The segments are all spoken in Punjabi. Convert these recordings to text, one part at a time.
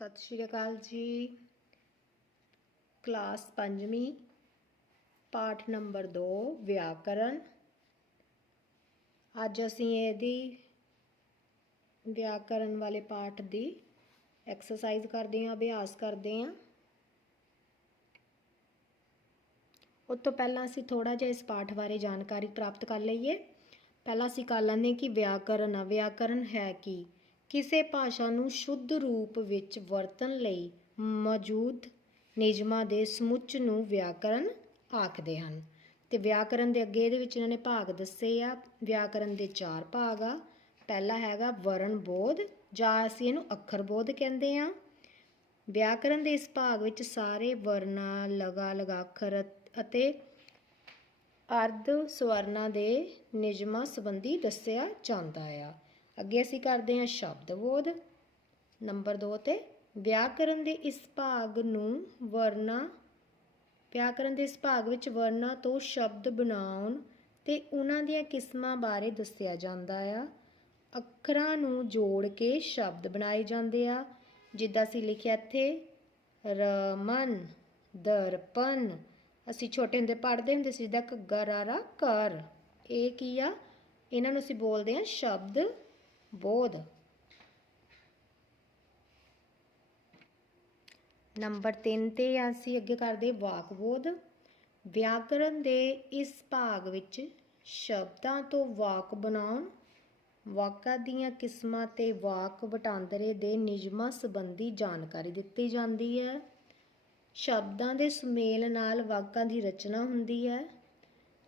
सत श्री अकाल जी। क्लास पंजवीं पाठ नंबर 2 व्याकरण। अज असीं इहदी व्याकरण वाले पाठ की एक्सरसाइज करते हैं, अभ्यास करते हैं। उस तो पहला असीं थोड़ा जिहा इस पाठ बारे जानकारी प्राप्त कर लईए। पहला असीं कर लैंदे कि व्याकरण आ। व्याकरण है कि किसी भाषा नूं शुद्ध रूप विच वरतन लई मौजूद नियमां दे समुच नूं व्याकरण आखदे हन। ते व्याकरण दे अगे इहदे विच इन्हां ने भाग दस्से आ। व्याकरण दे 4 भाग आ। पहला हैगा वर्ण बोध जां असीं इहनूं अखर बोध कहंदे आ। व्याकरण दे इस भाग विच सारे वर्णां लगा लगाखर ਅਤੇ अर्ध ਸਵਰਨਾਂ ਦੇ ਨਿਯਮਾਂ ਸੰਬੰਧੀ ਦੱਸਿਆ ਜਾਂਦਾ ਆ। ਅੱਗੇ ਅਸੀਂ ਕਰਦੇ ਹਾਂ ਸ਼ਬਦ ਬੋਧ ਨੰਬਰ 2 ਤੇ। ਵਿਆਕਰਨ ਦੇ ਇਸ ਭਾਗ ਵਿੱਚ ਵਰਨਾਂ ਤੋਂ ਸ਼ਬਦ ਬਣਾਉਣ ਤੇ ਉਹਨਾਂ ਦੀਆਂ ਕਿਸਮਾਂ ਬਾਰੇ ਦੱਸਿਆ ਜਾਂਦਾ ਆ। ਅੱਖਰਾਂ ਨੂੰ ਜੋੜ ਕੇ ਸ਼ਬਦ ਬਣਾਏ ਜਾਂਦੇ ਆ। ਜਿੱਦਾਂ ਅਸੀਂ ਲਿਖਿਆ ਇੱਥੇ ਰਮਨ, ਦਰਪਨ। ਅਸੀਂ ਛੋਟੇ ਹੁੰਦੇ ਪੜ੍ਹਦੇ ਹੁੰਦੇ ਸੀ ਜਿੱਦਾਂ ਘੱਗਾ ਰਾਰਾ ਕਰ। ਇਹ ਕੀ ਆ? ਇਹਨਾਂ ਨੂੰ ਅਸੀਂ ਬੋਲਦੇ ਹਾਂ ਸ਼ਬਦ ਬੋਧ। ਨੰਬਰ 3 ਤੇ ਅਸੀਂ ਅੱਗੇ ਕਰਦੇ ਵਾਕ ਬੋਧ। ਵਿਆਕਰਨ ਦੇ ਇਸ ਭਾਗ ਵਿੱਚ ਸ਼ਬਦਾਂ ਤੋਂ ਵਾਕ ਬਣਾਉਣ, ਵਾਕਾਂ ਦੀਆਂ ਕਿਸਮਾਂ ਤੇ ਵਾਕ ਵਟਾਂਦਰੇ ਦੇ ਨਿਯਮਾਂ ਸੰਬੰਧੀ ਜਾਣਕਾਰੀ ਦਿੱਤੀ ਜਾਂਦੀ ਹੈ। ਸ਼ਬਦਾਂ ਦੇ ਸੁਮੇਲ ਨਾਲ ਵਾਕਾਂ ਦੀ ਰਚਨਾ ਹੁੰਦੀ ਹੈ।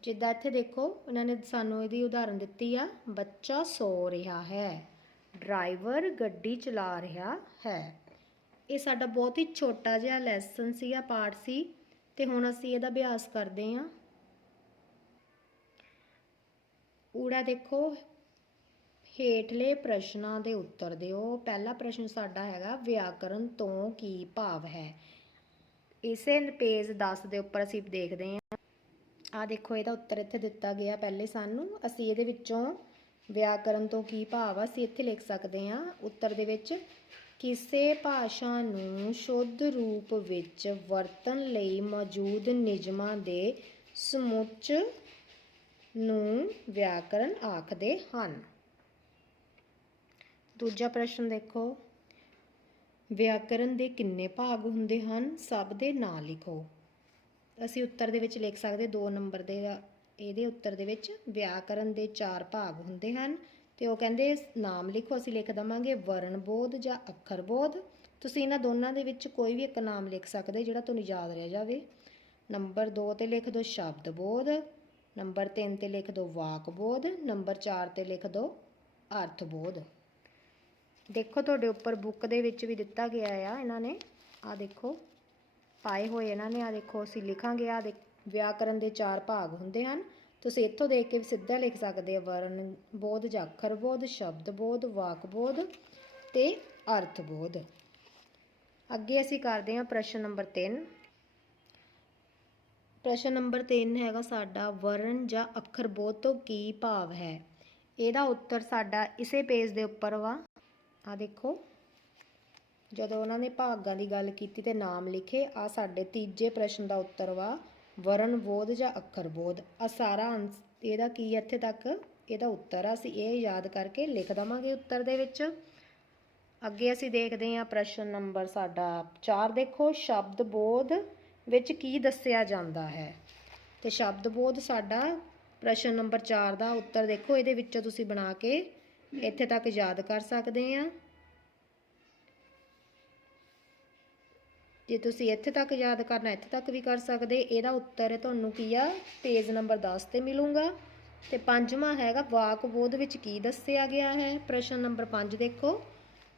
ਜਿੱਦਾਂ ਇੱਥੇ ਦੇਖੋ ਇਹਨਾਂ ਨੇ ਸਾਨੂੰ ਇਹਦੀ ਉਦਾਹਰਨ ਦਿੱਤੀ ਆ, ਬੱਚਾ ਸੋ ਰਿਹਾ ਹੈ, ਡਰਾਈਵਰ ਗੱਡੀ ਚਲਾ ਰਿਹਾ ਹੈ। ਇਹ ਸਾਡਾ ਬਹੁਤ ਹੀ ਛੋਟਾ ਜਿਹਾ ਲੈਸਨ ਸੀਗਾ, ਪਾਠ ਸੀ, ਤੇ ਹੁਣ ਅਸੀਂ ਇਹਦਾ ਅਭਿਆਸ ਕਰਦੇ ਹਾਂ। ਊੜਾ ਦੇਖੋ, ਹੇਠਲੇ ਪ੍ਰਸ਼ਨਾਂ ਦੇ ਉੱਤਰ ਦਿਓ। ਪਹਿਲਾ ਪ੍ਰਸ਼ਨ ਸਾਡਾ ਹੈਗਾ ਵਿਆਕਰਨ ਤੋਂ ਕੀ ਭਾਵ ਹੈ। ਇਸੇ ਪੇਜ 10 ਦੇ ਉੱਪਰ ਅਸੀਂ ਦੇਖਦੇ ਹਾਂ। ਆਹ ਦੇਖੋ ਇਹਦਾ ਉੱਤਰ ਇੱਥੇ ਦਿੱਤਾ ਗਿਆ ਪਹਿਲੇ ਸਾਨੂੰ। ਅਸੀਂ ਇਹਦੇ ਵਿੱਚੋਂ ਵਿਆਕਰਨ ਤੋਂ ਕੀ ਭਾਵ ਆ ਅਸੀਂ ਇੱਥੇ ਲਿਖ ਸਕਦੇ ਹਾਂ ਉੱਤਰ ਦੇ ਵਿੱਚ। ਕਿਸੇ ਭਾਸ਼ਾ ਨੂੰ ਸ਼ੁੱਧ ਰੂਪ ਵਿੱਚ ਵਰਤਣ ਲਈ ਮੌਜੂਦ ਨਿਯਮਾਂ ਦੇ ਸਮੁੱਚ ਨੂੰ ਵਿਆਕਰਨ ਆਖਦੇ ਹਨ। ਦੂਜਾ ਪ੍ਰਸ਼ਨ ਦੇਖੋ, ਵਿਆਕਰਨ ਦੇ ਕਿੰਨੇ ਭਾਗ ਹੁੰਦੇ ਹਨ? ਸਭ ਦੇ ਨਾਂ ਲਿਖੋ। ਅਸੀਂ ਉੱਤਰ ਦੇ ਵਿੱਚ ਲਿਖ ਸਕਦੇ 2 ਨੰਬਰ ਦੇ ਇਹਦੇ ਉੱਤਰ ਦੇ ਵਿੱਚ ਵਿਆਕਰਨ ਦੇ 4 ਭਾਗ ਹੁੰਦੇ ਹਨ ਤੇ ਉਹ ਕਹਿੰਦੇ ਨਾਮ ਲਿਖੋ। ਅਸੀਂ ਲਿਖ ਦੇਵਾਂਗੇ ਵਰਣ ਬੋਧ ਜਾਂ ਅੱਖਰ ਬੋਧ। ਤੁਸੀਂ ਇਹਨਾਂ ਦੋਨਾਂ ਦੇ ਵਿੱਚ ਕੋਈ ਵੀ ਇੱਕ ਨਾਮ ਲਿਖ ਸਕਦੇ ਜਿਹੜਾ ਤੁਹਾਨੂੰ ਯਾਦ ਰਹਿ ਜਾਵੇ। ਨੰਬਰ 2 ਤੇ ਲਿਖ ਦਿਓ ਸ਼ਬਦ ਬੋਧ, ਨੰਬਰ 3 ਤੇ ਲਿਖ ਦਿਓ ਵਾਕ ਬੋਧ, ਨੰਬਰ 4 ਤੇ ਲਿਖ ਦਿਓ ਅਰਥ ਬੋਧ। ਦੇਖੋ ਤੁਹਾਡੇ ਉੱਪਰ ਬੁੱਕ ਦੇ ਵਿੱਚ ਵੀ ਦਿੱਤਾ ਗਿਆ ਆ, ਇਹਨਾਂ ਨੇ ਆਹ ਦੇਖੋ ਪਾਏ ਹੋਏ ਇਹਨਾਂ ਨੇ। ਆਹ ਦੇਖੋ ਅਸੀਂ ਲਿਖਾਂਗੇ ਆਹ ਵਿਆਕਰਨ ਦੇ 4 ਭਾਗ ਹੁੰਦੇ ਹਨ। ਤੁਸੀਂ ਇੱਥੋਂ ਦੇਖ ਕੇ ਵੀ ਸਿੱਧਾ ਲਿਖ ਸਕਦੇ ਆ ਵਰਣ ਬੋਧ ਜਾਂ ਅੱਖਰ ਬੋਧ, ਸ਼ਬਦ ਬੋਧ, ਵਾਕ ਬੋਧ ਤੇ ਅਰਥ ਬੋਧ। ਅੱਗੇ ਅਸੀਂ ਕਰਦੇ ਹਾਂ ਪ੍ਰਸ਼ਨ ਨੰਬਰ 3। ਪ੍ਰਸ਼ਨ ਨੰਬਰ 3 ਹੈਗਾ ਸਾਡਾ ਵਰਣ ਜਾਂ ਅੱਖਰ ਬੋਧ ਤੋਂ ਕੀ ਭਾਵ ਹੈ। ਇਹਦਾ ਉੱਤਰ ਸਾਡਾ ਇਸੇ ਪੇਜ ਦੇ ਉੱਪਰ ਵਾ। ਆਹ ਦੇਖੋ ਜਦੋਂ ਉਹਨਾਂ ਨੇ ਭਾਗਾਂ ਦੀ ਗੱਲ ਕੀਤੀ ਤੇ ਨਾਮ ਲਿਖੇ। ਆ ਸਾਡੇ ਤੀਜੇ ਪ੍ਰਸ਼ਨ ਦਾ ਉੱਤਰ ਵਾ ਵਰਣ ਬੋਧ ਜਾਂ ਅੱਖਰ ਬੋਧ। ਆ ਸਾਰਾ ਇਹਦਾ ਕੀ ਇੱਥੇ ਤੱਕ ਇਹਦਾ ਉੱਤਰ ਆ। ਅਸੀਂ ਇਹ ਯਾਦ ਕਰਕੇ ਲਿਖ ਦੇਵਾਂਗੇ ਉੱਤਰ ਦੇ ਵਿੱਚ। ਅੱਗੇ ਅਸੀਂ ਦੇਖਦੇ ਹਾਂ ਪ੍ਰਸ਼ਨ ਨੰਬਰ ਸਾਡਾ 4। ਦੇਖੋ ਸ਼ਬਦ ਬੋਧ ਵਿੱਚ ਕੀ ਦੱਸਿਆ ਜਾਂਦਾ ਹੈ। ਤੇ ਸ਼ਬਦ ਬੋਧ ਸਾਡਾ ਪ੍ਰਸ਼ਨ ਨੰਬਰ 4 ਦਾ ਉੱਤਰ ਦੇਖੋ ਇਹਦੇ ਵਿੱਚੋਂ ਤੁਸੀਂ ਬਣਾ ਕੇ ਇੱਥੇ ਤੱਕ ਯਾਦ ਕਰ ਸਕਦੇ ਆ। ਜੇ ਤੁਸੀਂ ਇੱਥੇ ਤੱਕ ਯਾਦ ਕਰਨਾ ਇੱਥੇ ਤੱਕ ਵੀ ਕਰ ਸਕਦੇ। ਇਹਦਾ ਉੱਤਰ ਤੁਹਾਨੂੰ ਕੀ ਆ ਪੇਜ ਨੰਬਰ 10 ਤੇ ਮਿਲੂਗਾ। ਤੇ ਪੰਜਵਾਂ ਹੈਗਾ ਵਾਕ ਬੋਧ ਵਿੱਚ ਕੀ ਦੱਸਿਆ ਗਿਆ ਹੈ। ਪ੍ਰਸ਼ਨ ਨੰਬਰ 5 ਦੇਖੋ।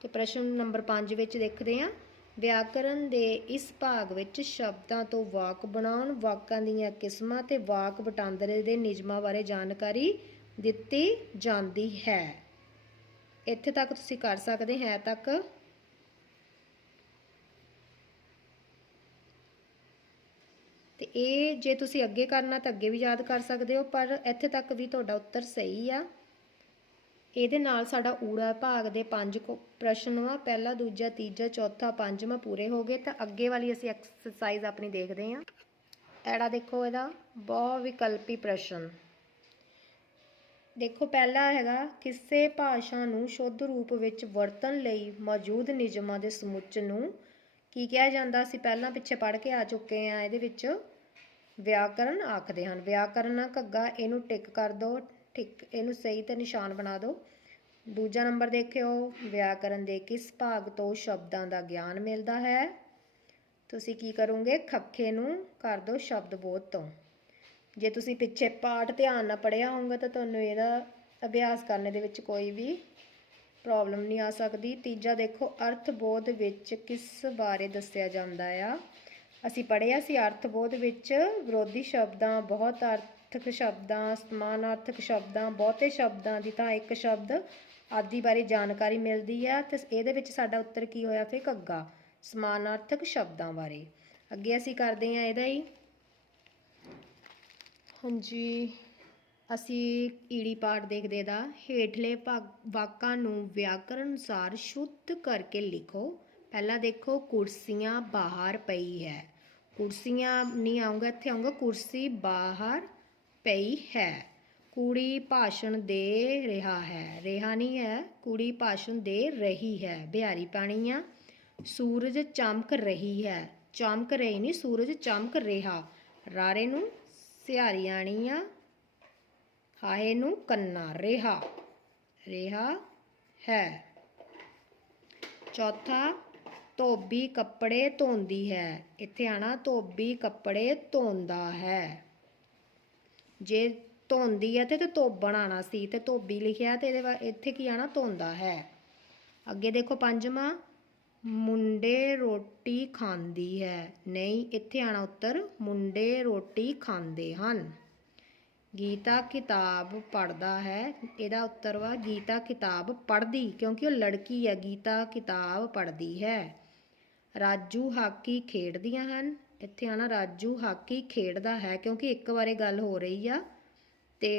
ਤੇ ਪ੍ਰਸ਼ਨ ਨੰਬਰ 5 ਵਿੱਚ ਦੇਖਦੇ ਹਾਂ ਵਿਆਕਰਨ ਦੇ ਇਸ ਭਾਗ ਵਿੱਚ ਸ਼ਬਦਾਂ ਤੋਂ ਵਾਕ ਬਣਾਉਣ, ਵਾਕਾਂ ਦੀਆਂ ਕਿਸਮਾਂ ਤੇ ਵਾਕ ਵਟਾਂਦਰੇ ਦੇ ਨਿਯਮਾਂ ਬਾਰੇ ਜਾਣਕਾਰੀ ਦਿੱਤੀ ਜਾਂਦੀ ਹੈ। ਇੱਥੇ ਤੱਕ ਤੁਸੀਂ ਕਰ ਸਕਦੇ ਹੈ ਤੱਕ। ਤੇ ਇਹ ਜੇ ਤੁਸੀਂ ਅੱਗੇ ਕਰਨਾ ਤਾਂ ਅੱਗੇ ਵੀ ਯਾਦ ਕਰ ਸਕਦੇ ਹੋ, ਪਰ ਇੱਥੇ ਤੱਕ ਵੀ ਤੁਹਾਡਾ ਉੱਤਰ ਸਹੀ ਆ। ਇਹਦੇ ਨਾਲ ਸਾਡਾ ਊੜਾ ਭਾਗ ਦੇ 5 ਪ੍ਰਸ਼ਨ ਵਾ, ਪਹਿਲਾ ਦੂਜਾ ਤੀਜਾ ਚੌਥਾ ਪੰਜਵਾਂ ਪੂਰੇ ਹੋ ਗਏ। ਤਾਂ ਅੱਗੇ ਵਾਲੀ ਅਸੀਂ ਐਕਸਰਸਾਈਜ਼ ਆਪਣੀ ਦੇਖਦੇ ਹਾਂ। ਐੜਾ ਦੇਖੋ ਇਹਦਾ ਬਹੁ ਵਿਕਲਪੀ ਪ੍ਰਸ਼ਨ। ਦੇਖੋ ਪਹਿਲਾ ਹੈਗਾ, ਕਿਸੇ ਭਾਸ਼ਾ ਨੂੰ ਸ਼ੁੱਧ ਰੂਪ ਵਿੱਚ ਵਰਤਣ ਲਈ ਮੌਜੂਦ ਨਿਯਮਾਂ ਦੇ ਸਮੁੱਚ ਨੂੰ ਕੀ ਕਿਹਾ ਜਾਂਦਾ? ਅਸੀਂ ਪਹਿਲਾਂ ਪਿੱਛੇ ਪੜ੍ਹ ਕੇ ਆ ਚੁੱਕੇ ਹਾਂ। ਇਹਦੇ ਵਿੱਚ ਵਿਆਕਰਨ ਆਖਦੇ ਹਨ। ਵਿਆਕਰਨ ਆ ਘੱਗਾ, ਇਹਨੂੰ ਟਿਕ ਕਰ ਦਿਓ, ਠੀਕ, ਇਹਨੂੰ ਸਹੀ ਤੇ ਨਿਸ਼ਾਨ ਬਣਾ ਦਿਓ। ਦੂਜਾ ਨੰਬਰ ਦੇਖਿਓ, ਵਿਆਕਰਨ ਦੇ ਕਿਸ ਭਾਗ ਤੋਂ ਸ਼ਬਦਾਂ ਦਾ ਗਿਆਨ ਮਿਲਦਾ ਹੈ? ਤੁਸੀਂ ਕੀ ਕਰੋਗੇ? ਖੱਖੇ ਨੂੰ ਕਰ ਦਿਓ ਸ਼ਬਦ ਬੋਧ ਤੋਂ। ਜੇ ਤੁਸੀਂ ਪਿੱਛੇ ਪਾਠ ਧਿਆਨ ਨਾਲ ਪੜ੍ਹਿਆ ਹੋਊਗਾ ਤਾਂ ਤੁਹਾਨੂੰ ਇਹਦਾ ਅਭਿਆਸ ਕਰਨ ਦੇ ਵਿੱਚ ਕੋਈ ਵੀ ਪ੍ਰੋਬਲਮ ਨਹੀਂ ਆ ਸਕਦੀ। ਤੀਜਾ ਦੇਖੋ, ਅਰਥ ਬੋਧ ਵਿੱਚ ਕਿਸ ਬਾਰੇ ਦੱਸਿਆ ਜਾਂਦਾ ਆ? ਅਸੀਂ ਪੜ੍ਹਿਆ ਸੀ ਅਰਥ ਬੋਧ ਵਿੱਚ ਵਿਰੋਧੀ ਸ਼ਬਦਾਂ, ਬਹੁਤ ਅਰਥਕ ਸ਼ਬਦਾਂ, ਸਮਾਨਾਰਥਕ ਸ਼ਬਦਾਂ, ਬਹੁਤੇ ਸ਼ਬਦਾਂ ਦੀ ਤਾਂ ਇੱਕ ਸ਼ਬਦ ਆਦਿ ਬਾਰੇ ਜਾਣਕਾਰੀ ਮਿਲਦੀ ਆ। ਤੇ ਇਹਦੇ ਵਿੱਚ ਸਾਡਾ ਉੱਤਰ ਕੀ ਹੋਇਆ ਫਿਰ? ਘੱਗਾ, ਸਮਾਨਾਰਥਕ ਸ਼ਬਦਾਂ ਬਾਰੇ। ਅੱਗੇ ਅਸੀਂ ਕਰਦੇ ਹਾਂ ਇਹਦਾ ਹੀ, ਹਾਂਜੀ ਅਸੀਂ ਈੜੀ ਪਾਠ ਦੇਖਦੇ ਇਹਦਾ। ਹੇਠਲੇ ਵਾਕਾਂ ਨੂੰ ਵਿਆਕਰਨ ਅਨੁਸਾਰ ਸ਼ੁੱਧ ਕਰਕੇ ਲਿਖੋ। ਪਹਿਲਾਂ ਦੇਖੋ, ਕੁਰਸੀਆਂ ਬਾਹਰ ਪਈ ਹੈ। ਕੁਰਸੀਆਂ ਨਹੀਂ ਆਊਗਾ, ਇੱਥੇ ਆਊਗਾ ਕੁਰਸੀ ਬਾਹਰ ਪਈ ਹੈ। ਕੁੜੀ ਭਾਸ਼ਣ ਦੇ ਰਿਹਾ ਹੈ, ਰਿਹਾ ਨਹੀਂ ਹੈ, ਕੁੜੀ ਭਾਸ਼ਣ ਦੇ ਰਹੀ ਹੈ, ਬਿਹਾਰੀ ਪਾਣੀ ਆ। ਸੂਰਜ ਚਮਕ ਰਹੀ ਹੈ, ਚਮਕ ਰਹੀ ਨਹੀਂ, ਸੂਰਜ ਚਮਕ ਰਿਹਾ। ਰਾਰੇ ਨੂੰ ਸਿਹਾਰੀ ਆਣੀ ਆ, ਹਾਹੇ ਨੂੰ ਕੰਨਾ, ਰਿਹਾ, ਰਿਹਾ ਹੈ। ਚੌਥਾ, ਧੋਬੀ ਕੱਪੜੇ ਧੋਂਦੀ ਹੈ, ਇੱਥੇ ਆਣਾ ਧੋਬੀ ਕੱਪੜੇ ਧੋਂਦਾ ਹੈ। ਜੇ ਧੋਂਦੀ ਹੈ ਤੇ ਧੋਬਣ ਆਣਾ ਸੀ, ਤੇ ਧੋਬੀ ਲਿਖਿਆ ਤੇ ਇੱਥੇ ਕੀ ਆਣਾ? ਧੋਂਦਾ ਹੈ। ਅੱਗੇ ਦੇਖੋ ਪੰਜਵਾਂ, ਮੁੰਡੇ ਰੋਟੀ ਖਾਂਦੀ ਹੈ, ਨਹੀਂ, ਇੱਥੇ ਆਣਾ ਉੱਤਰ ਮੁੰਡੇ ਰੋਟੀ ਖਾਂਦੇ ਹਨ। ਗੀਤਾ ਕਿਤਾਬ ਪੜ੍ਹਦਾ ਹੈ, ਇਹਦਾ ਉੱਤਰ ਵਾ ਗੀਤਾ ਕਿਤਾਬ ਪੜ੍ਹਦੀ, ਕਿਉਂਕਿ ਉਹ ਲੜਕੀ ਹੈ, ਗੀਤਾ ਕਿਤਾਬ ਪੜ੍ਹਦੀ ਹੈ। ਰਾਜੂ ਹਾਕੀ ਖੇਡਦੀਆਂ ਹਨ, ਇੱਥੇ ਆਣਾ ਰਾਜੂ ਹਾਕੀ ਖੇਡਦਾ ਹੈ, ਕਿਉਂਕਿ ਇੱਕ ਬਾਰੇ ਗੱਲ ਹੋ ਰਹੀ ਆ ਤੇ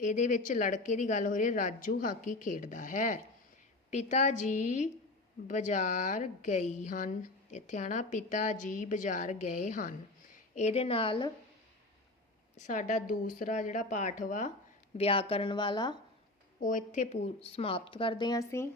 ਇਹਦੇ ਵਿੱਚ ਲੜਕੇ ਦੀ ਗੱਲ ਹੋ ਰਹੀ ਹੈ, ਰਾਜੂ ਹਾਕੀ ਖੇਡਦਾ ਹੈ। ਪਿਤਾ ਜੀ ਬਾਜ਼ਾਰ ਗਏ ਹਨ, ਇੱਥੇ ਆਣਾ ਪਿਤਾ ਜੀ ਬਾਜ਼ਾਰ ਗਏ ਹਨ। ਇਹਦੇ ਨਾਲ ਸਾਡਾ ਦੂਸਰਾ ਜਿਹੜਾ ਪਾਠ ਵਾ ਵਿਆਕਰਨ ਵਾਲਾ, ਉਹ ਇੱਥੇ ਸਮਾਪਤ ਕਰਦੇ ਹਾਂ ਅਸੀਂ।